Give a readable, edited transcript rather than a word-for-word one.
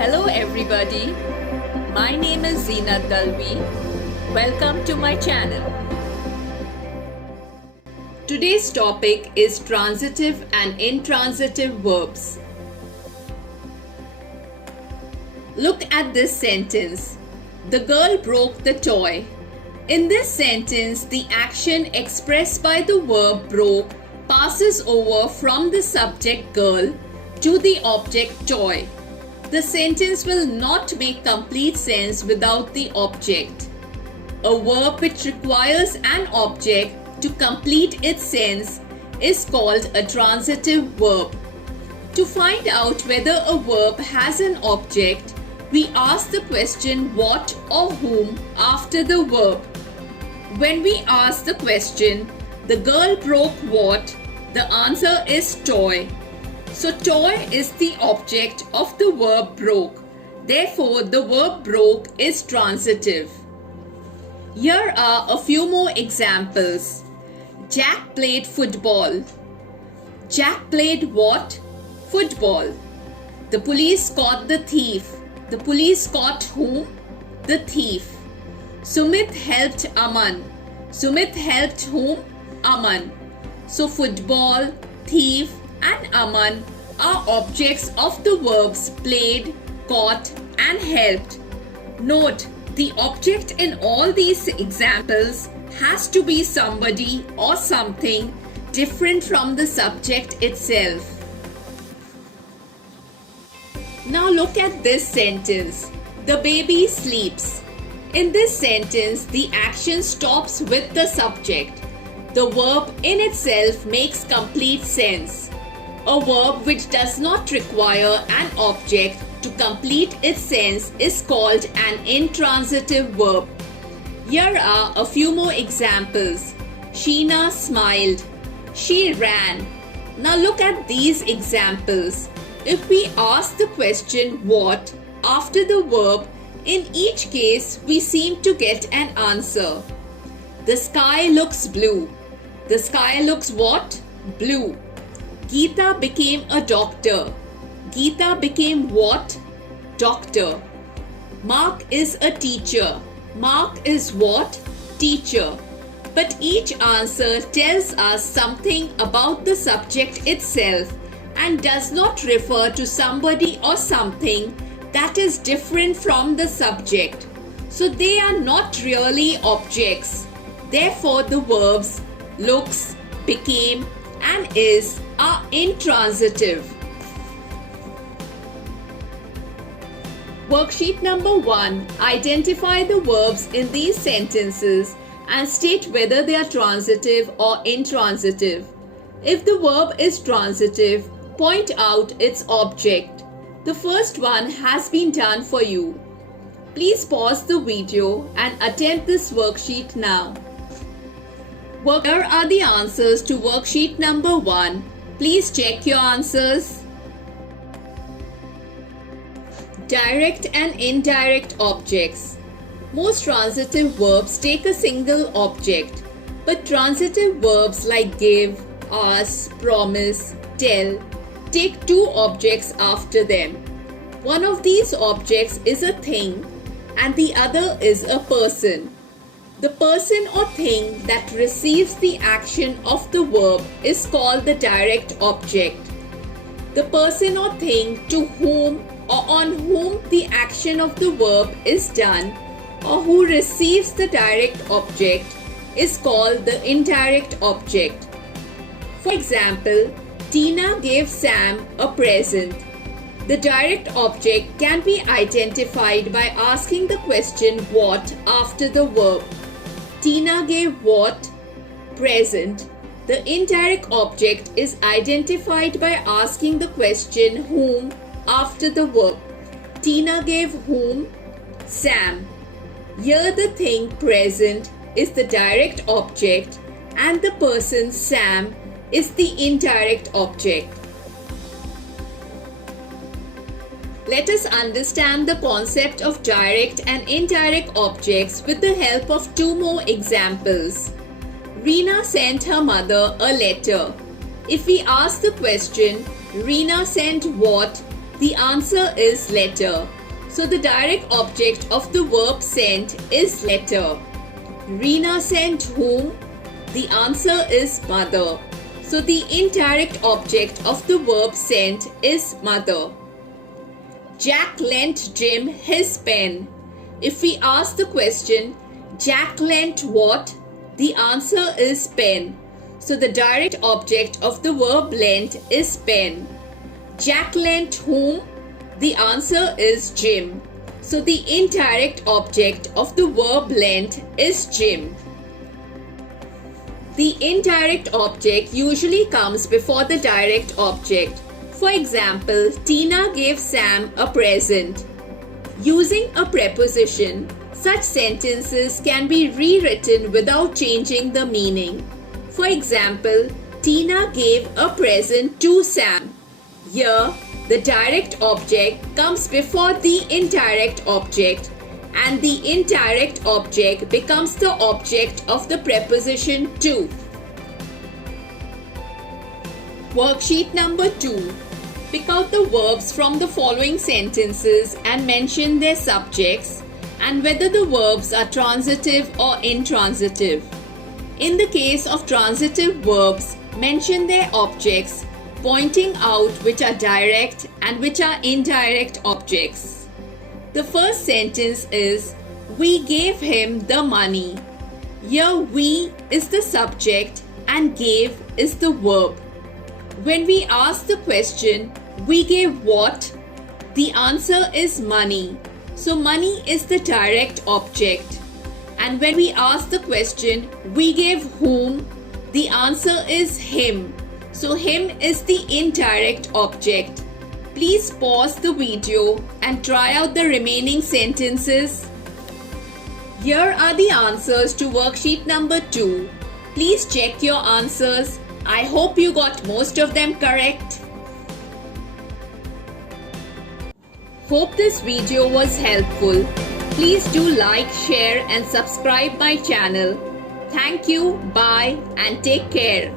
Hello everybody, my name is Zeenat Dalvi. Welcome to my channel. Today's topic is transitive and intransitive verbs. Look at this sentence. The girl broke the toy. In this sentence, the action expressed by the verb broke passes over from the subject girl to the object toy. The sentence will not make complete sense without the object. A verb which requires an object to complete its sense is called a transitive verb. To find out whether a verb has an object, we ask the question what or whom after the verb. When we ask the question, the girl broke what, the answer is toy. So toy is the object of the verb broke. Therefore, the verb broke is transitive. Here are a few more examples. Jack played football. Jack played what? Football. The police caught the thief. The police caught whom? The thief. Sumit helped Aman. Sumit helped whom? Aman. So football, thief, and Aman are objects of the verbs played, caught, and helped. Note, the object in all these examples has to be somebody or something different from the subject itself. Now look at this sentence. The baby sleeps. In this sentence, the action stops with the subject. The verb in itself makes complete sense. A verb which does not require an object to complete its sense is called an intransitive verb. Here are a few more examples. Sheena smiled. She ran. Now look at these examples. If we ask the question what after the verb, in each case we seem to get an answer. The sky looks blue. The sky looks what? Blue. Geeta became a doctor. Geeta became what? Doctor. Mark is a teacher. Mark is what? Teacher. But each answer tells us something about the subject itself and does not refer to somebody or something that is different from the subject. So they are not really objects. Therefore, the verbs looks, became, and is are intransitive. Worksheet number 1. Identify the verbs in these sentences and state whether they are transitive or intransitive. If the verb is transitive, point out its object. The first one has been done for you. Please pause the video and attempt this worksheet now. Here are the answers to worksheet number 1. Please check your answers. Direct and indirect objects. Most transitive verbs take a single object, but transitive verbs like give, ask, promise, tell take two objects after them. One of these objects is a thing and the other is a person. The person or thing that receives the action of the verb is called the direct object. The person or thing to whom or on whom the action of the verb is done or who receives the direct object is called the indirect object. For example, Tina gave Sam a present. The direct object can be identified by asking the question what after the verb. Tina gave what? Present. The indirect object is identified by asking the question whom after the verb. Tina gave whom? Sam. Here the thing present is the direct object and the person Sam is the indirect object. Let us understand the concept of direct and indirect objects with the help of two more examples. Reena sent her mother a letter. If we ask the question, Reena sent what? The answer is letter. So the direct object of the verb sent is letter. Reena sent whom? The answer is mother. So the indirect object of the verb sent is mother. Jack lent Jim his pen. If we ask the question, Jack lent what? The answer is pen. So the direct object of the verb lent is pen. Jack lent whom? The answer is Jim. So the indirect object of the verb lent is Jim. The indirect object usually comes before the direct object. For example, Tina gave Sam a present. Using a preposition, such sentences can be rewritten without changing the meaning. For example, Tina gave a present to Sam. Here, the direct object comes before the indirect object, and the indirect object becomes the object of the preposition to. Worksheet number 2. Pick out the verbs from the following sentences and mention their subjects and whether the verbs are transitive or intransitive. In the case of transitive verbs, mention their objects, pointing out which are direct and which are indirect objects. The first sentence is, we gave him the money. Here we is the subject and gave is the verb. When we ask the question, we gave what? The answer is money. So money is the direct object. And when we ask the question, we gave whom? The answer is him. So him is the indirect object. Please pause the video and try out the remaining sentences. Here are the answers to worksheet number 2. Please check your answers. I hope you got most of them correct. Hope this video was helpful. Please do like, share and subscribe my channel. Thank you, bye and take care.